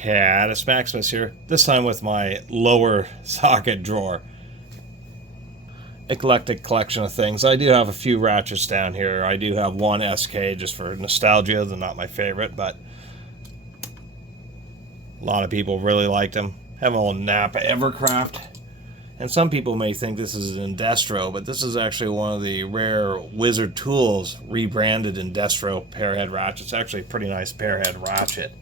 Catus, Maximus here, this time with my lower socket drawer. Eclectic collection of things. I do have a few ratchets down here. I do have one SK just for nostalgia. They're not my favorite, but a lot of people really liked them. Have an old Napa Evercraft. And some people may think this is an Indestro, but this is actually one of the rare Wizard Tools rebranded Indestro pairhead ratchets. Actually a pretty nice pairhead ratchet.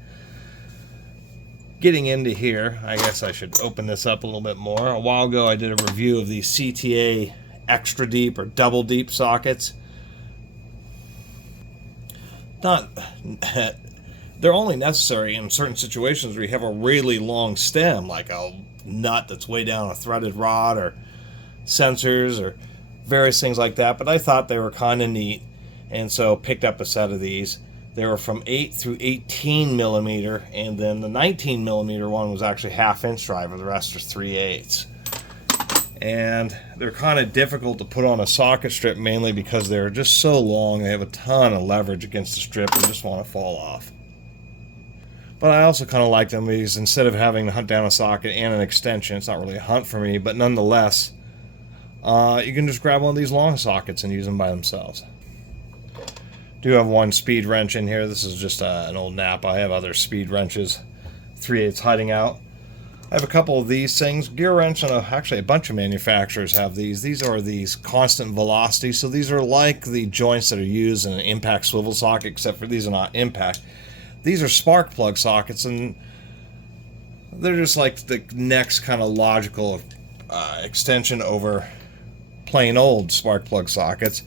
Getting into here, I guess I should open this up a little bit more. A while ago I did a review of the CTA extra deep or double deep sockets. They're only necessary in certain situations where you have a really long stem, like a nut that's way down a threaded rod or sensors or various things like that, but I thought they were kind of neat, and so picked up a set of these. They were from 8 through 18 millimeter, and then the 19 millimeter one was actually half-inch driver. The rest are 3/8. And they're kind of difficult to put on a socket strip, mainly because they're just so long. They have a ton of leverage against the strip and just want to fall off. But I also kind of like them because instead of having to hunt down a socket and an extension, it's not really a hunt for me, but nonetheless, you can just grab one of these long sockets and use them by themselves. Do have one speed wrench in here. This is just an old Napa. I have other speed wrenches, 3/8 hiding out. I have a couple of these things. Gear wrench, and actually a bunch of manufacturers have these. These are these constant velocity, so these are like the joints that are used in an impact swivel socket, except for these are not impact. These are spark plug sockets, and they're just like the next kind of logical extension over plain old spark plug sockets,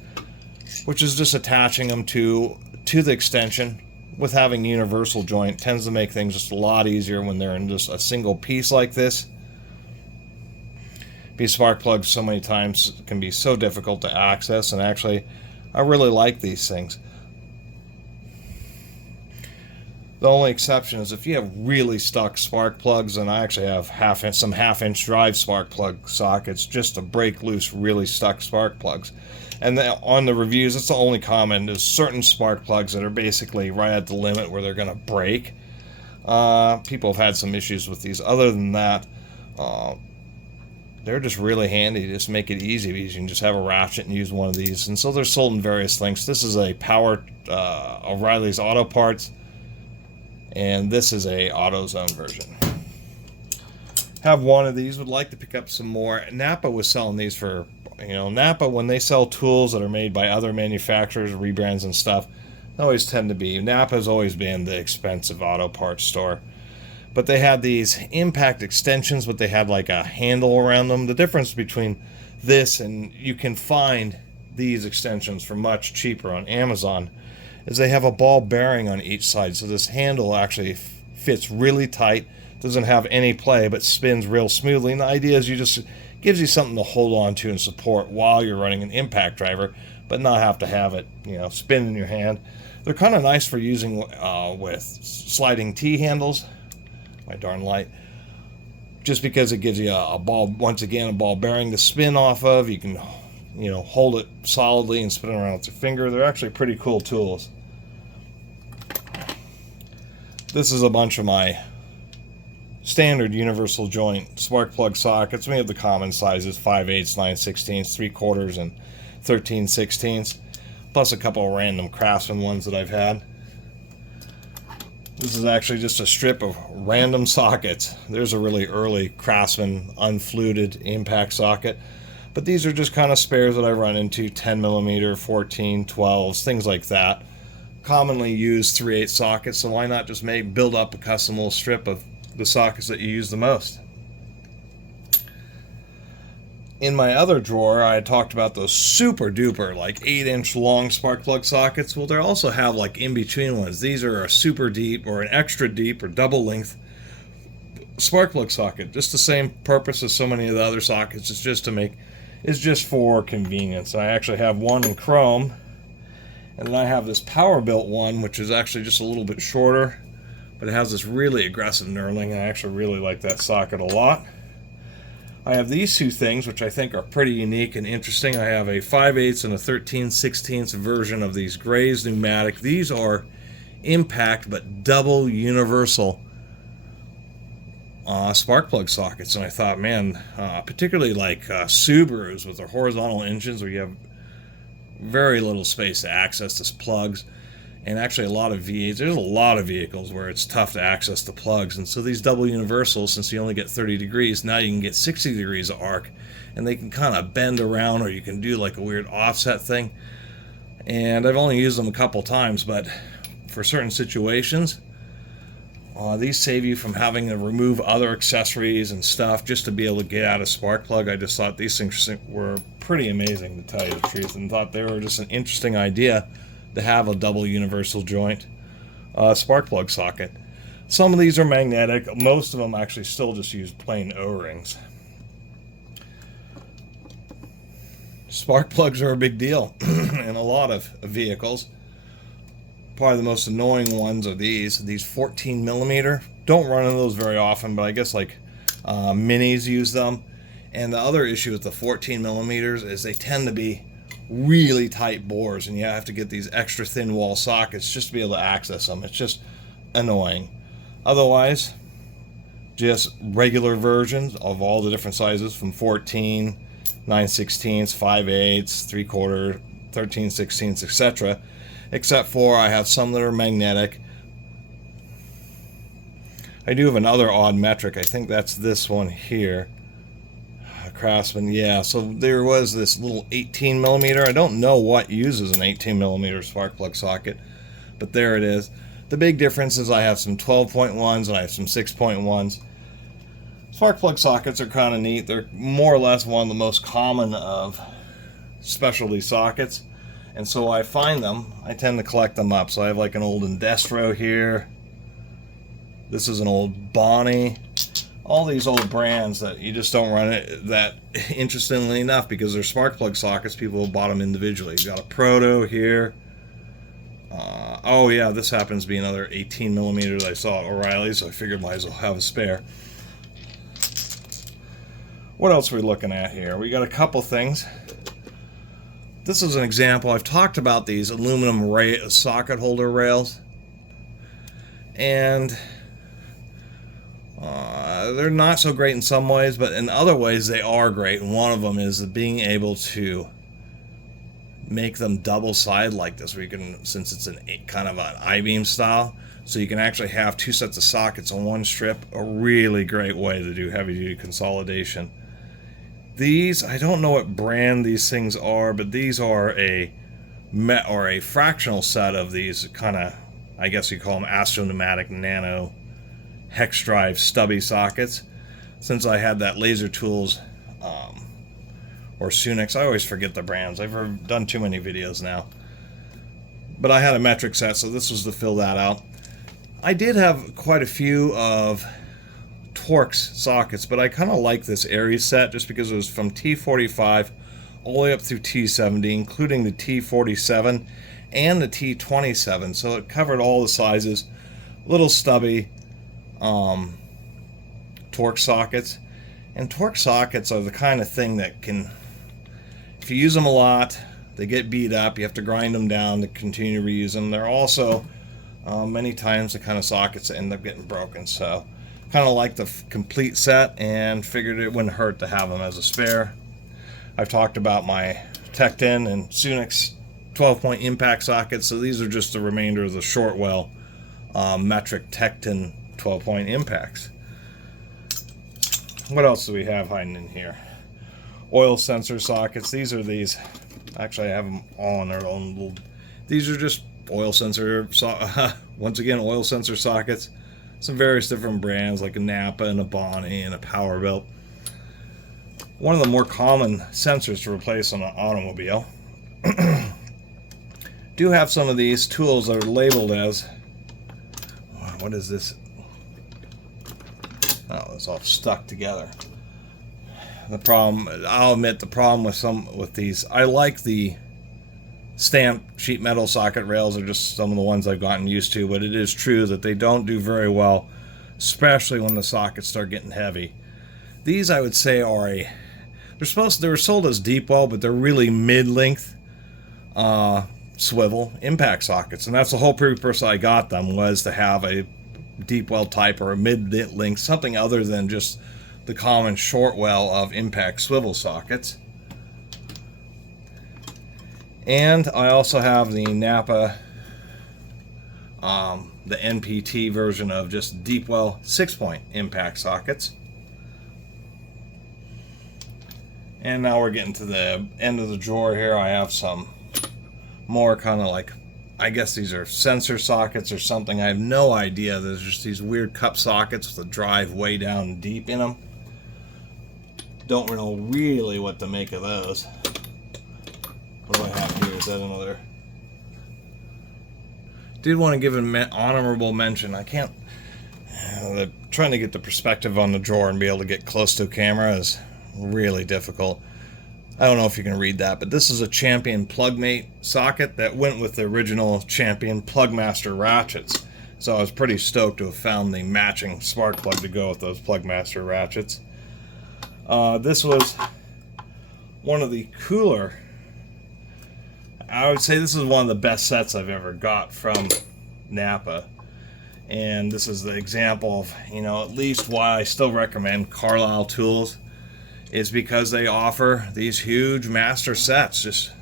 which is just attaching them to the extension. With having universal joint tends to make things just a lot easier when they're in just a single piece like this. These spark plugs so many times can be so difficult to access, and actually I really like these things. The only exception is if you have really stuck spark plugs, and I actually have some half-inch drive spark plug sockets just to break loose really stuck spark plugs. And on the reviews, that's the only comment, is certain spark plugs that are basically right at the limit where they're going to break. People have had some issues with these. Other than that, they're just really handy. Just make it easy because you can just have a ratchet and use one of these. And so they're sold in various lengths. This is a Power O'Reilly's Auto Parts, and this is a AutoZone version. Have one of these. Would like to pick up some more. Napa was selling these for, Napa, when they sell tools that are made by other manufacturers, rebrands and stuff, they always tend to be, Napa's always been the expensive auto parts store. But they had these impact extensions, but they had like a handle around them. The difference between this and you can find these extensions for much cheaper on Amazon is they have a ball bearing on each side. So this handle actually fits really tight, doesn't have any play, but spins real smoothly. And the idea is gives you something to hold on to and support while you're running an impact driver, but not have to have it, spin in your hand. They're kind of nice for using with sliding T handles. My darn light. Just because it gives you a ball, once again, a ball bearing to spin off of. You can, hold it solidly and spin it around with your finger. They're actually pretty cool tools. This is a bunch of my standard universal joint spark plug sockets. We have the common sizes, 5/8, 9/16, 3/4, and 13/16, plus a couple of random Craftsman ones that I've had. This is actually just a strip of random sockets. There's a really early Craftsman unfluted impact socket, but these are just kind of spares that I run into, 10 millimeter, 14, 12s, things like that. Commonly used 3/8 sockets, so why not just build up a custom little strip of the sockets that you use the most. In my other drawer, I had talked about those super duper like 8-inch long spark plug sockets. Well, they also have like in between ones. These are a super deep or an extra deep or double length spark plug socket. Just the same purpose as so many of the other sockets. It's just for convenience. I actually have one in chrome, and then I have this power built one, which is actually just a little bit shorter, but it has this really aggressive knurling. I actually really like that socket a lot. I have these two things, which I think are pretty unique and interesting. I have a 5/8 and a 13/16 version of these Grays pneumatic. These are impact but double universal spark plug sockets, and I thought, man, particularly like Subarus with their horizontal engines where you have very little space to access these plugs, and actually a lot of V8s, there's a lot of vehicles where it's tough to access the plugs, and so these double universals, since you only get 30 degrees, now you can get 60 degrees of arc, and they can kind of bend around, or you can do like a weird offset thing. And I've only used them a couple times, but for certain situations, these save you from having to remove other accessories and stuff just to be able to get out a spark plug. I just thought these things were pretty amazing, to tell you the truth, and thought they were just an interesting idea to have a double universal joint spark plug socket. Some of these are magnetic. Most of them actually still just use plain O-rings. Spark plugs are a big deal in a lot of vehicles. Probably the most annoying ones are these 14 millimeter. Don't run into those very often, but I guess like minis use them. And the other issue with the 14 millimeters is they tend to be really tight bores, and you have to get these extra thin wall sockets just to be able to access them. It's just annoying. Otherwise, just regular versions of all the different sizes, from 14, 9/16, 5/8, 3/4, 13/16, etc. Except for I have some that are magnetic. I do have another odd metric. I think that's this one here. Craftsman, yeah. So there was this little 18 millimeter. I don't know what uses an 18 millimeter spark plug socket, but there it is. The big difference is I have some 12.1s and I have some 6.1s. Spark plug sockets are kind of neat. They're more or less one of the most common of specialty sockets, and so I find them. I tend to collect them up. So I have like an old Indestro here. This is an old Bonnie. All these old brands that you just don't run it that interestingly enough, because they're spark plug sockets, people have bought them individually. You got a Proto here. Oh yeah, this happens to be another 18 millimeters I saw at O'Reilly's, so I figured might as well have a spare. What else are we looking at here? We got a couple things. This is an example. I've talked about these aluminum socket holder rails, and they're not so great in some ways, but in other ways they are great. And one of them is being able to make them double side like this, where you can, since it's kind of an I-beam style, so you can actually have two sets of sockets on one strip. A really great way to do heavy duty consolidation. These, I don't know what brand these things are, but these are a fractional set of these kind of, I guess you call them Astro-Pneumatic Nano hex drive stubby sockets. Since I had that Laser Tools or Sunix, I always forget the brands. I've done too many videos now. But I had a metric set, so this was to fill that out. I did have quite a few of Torx sockets, but I kind of like this Aries set just because it was from T45 all the way up through T70, including the T47 and the T27, so it covered all the sizes. Little stubby Torx sockets, and Torx sockets are the kind of thing that can, if you use them a lot, they get beat up. You have to grind them down to continue to reuse them. They're also many times the kind of sockets that end up getting broken, so kind of like the complete set and figured it wouldn't hurt to have them as a spare. I've talked about my Tecton and Sunix 12-point impact sockets, so these are just the remainder of the Shortwell metric Tecton 12-point impacts. What else do we have hiding in here? Oil sensor sockets. These are these. Actually, I have them all on their own little. These are just oil sensor. Once again, oil sensor sockets. Some various different brands like a Napa and a Bonnie and a Powerbilt. One of the more common sensors to replace on an automobile. Do have some of these tools that are labeled as. What is this? Oh, it's all stuck together. The problem, I'll admit, the problem with these, I like the stamped sheet metal socket rails, are just some of the ones I've gotten used to, but it is true that they don't do very well, especially when the sockets start getting heavy. These, I would say, are they were sold as deep well, but they're really mid-length swivel impact sockets, and that's the whole purpose I got them, was to have a deep well type or a mid-length, something other than just the common short well of impact swivel sockets. And I also have the Napa, the NPT version of just deep well 6-point impact sockets. And now we're getting to the end of the drawer here. I have some more kind of like, I guess these are sensor sockets or something. I have no idea. There's just these weird cup sockets with a drive way down deep in them. Don't know really what to make of those. What do I have here? Is that another? Did want to give an honorable mention. I can't. Trying to get the perspective on the drawer and be able to get close to a camera is really difficult. I don't know if you can read that, but this is a Champion Plugmate socket that went with the original Champion Plugmaster ratchets. So I was pretty stoked to have found the matching spark plug to go with those Plugmaster ratchets. This was one of the cooler, I would say this is one of the best sets I've ever got from Napa. And this is the example of, at least why I still recommend Carlisle Tools. Is because they offer these huge master sets. Just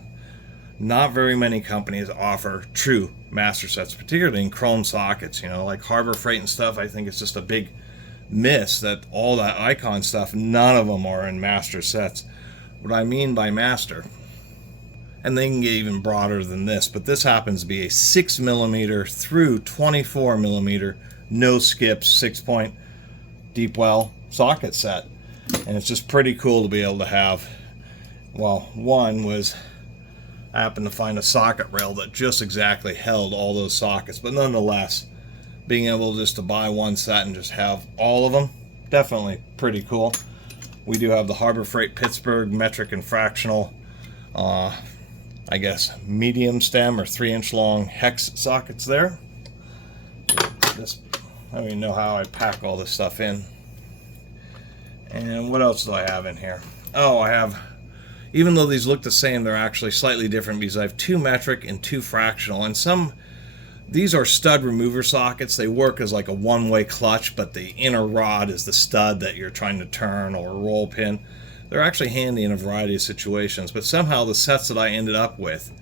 not very many companies offer true master sets, particularly in chrome sockets, like Harbor Freight and stuff. I think it's just a big miss that all that Icon stuff, none of them are in master sets. What I mean by master, and they can get even broader than this, but this happens to be a 6mm through 24mm no skips 6-point deep well socket set. And it's just pretty cool to be able to have. Well, one was I happened to find a socket rail that just exactly held all those sockets, but nonetheless, being able just to buy one set and just have all of them, definitely pretty cool. We do have the Harbor Freight Pittsburgh metric and fractional, I guess medium stem or 3-inch long hex sockets there. This, I don't even know how I pack all this stuff in. And what else do I have in here? Oh, I have, even though these look the same, they're actually slightly different because I have 2 metric and 2 fractional. And these are stud remover sockets. They work as like a one-way clutch, but the inner rod is the stud that you're trying to turn or roll pin. They're actually handy in a variety of situations, but somehow the sets that I ended up with,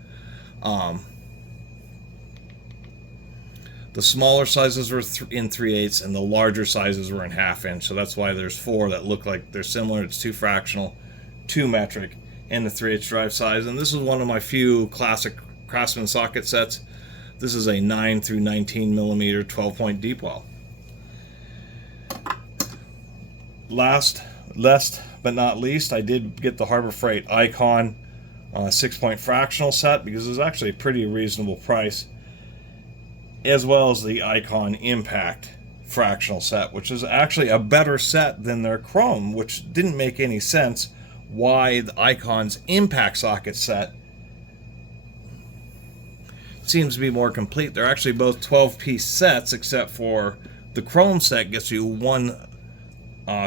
the smaller sizes were in 3/8 and the larger sizes were in 1/2 inch. So that's why there's 4 that look like they're similar. It's 2 fractional, 2 metric, and the 3/8 drive size. And this is one of my few classic Craftsman socket sets. This is a 9 through 19mm 12-point deep well. Last but not least, I did get the Harbor Freight Icon 6-point fractional set because it was actually a pretty reasonable price, as well as the Icon Impact fractional set, which is actually a better set than their chrome, which didn't make any sense why the Icon's Impact socket set seems to be more complete. They're actually both 12-piece sets, except for the chrome set gets you one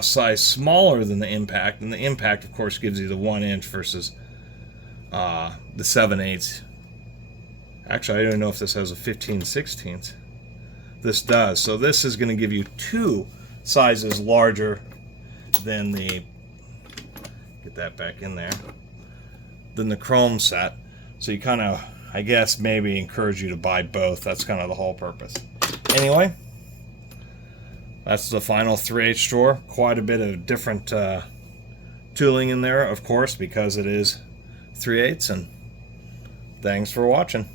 size smaller than the Impact, and the Impact, of course, gives you the 1-inch versus the 7/8. Actually, I don't know if this has a 15/16. This does. So this is going to give you 2 sizes larger than the, get that back in there, than the chrome set. So you kind of, I guess, maybe encourage you to buy both. That's kind of the whole purpose. Anyway, that's the final 3/8 drawer. Quite a bit of different tooling in there, of course, because it is 3/8. And thanks for watching.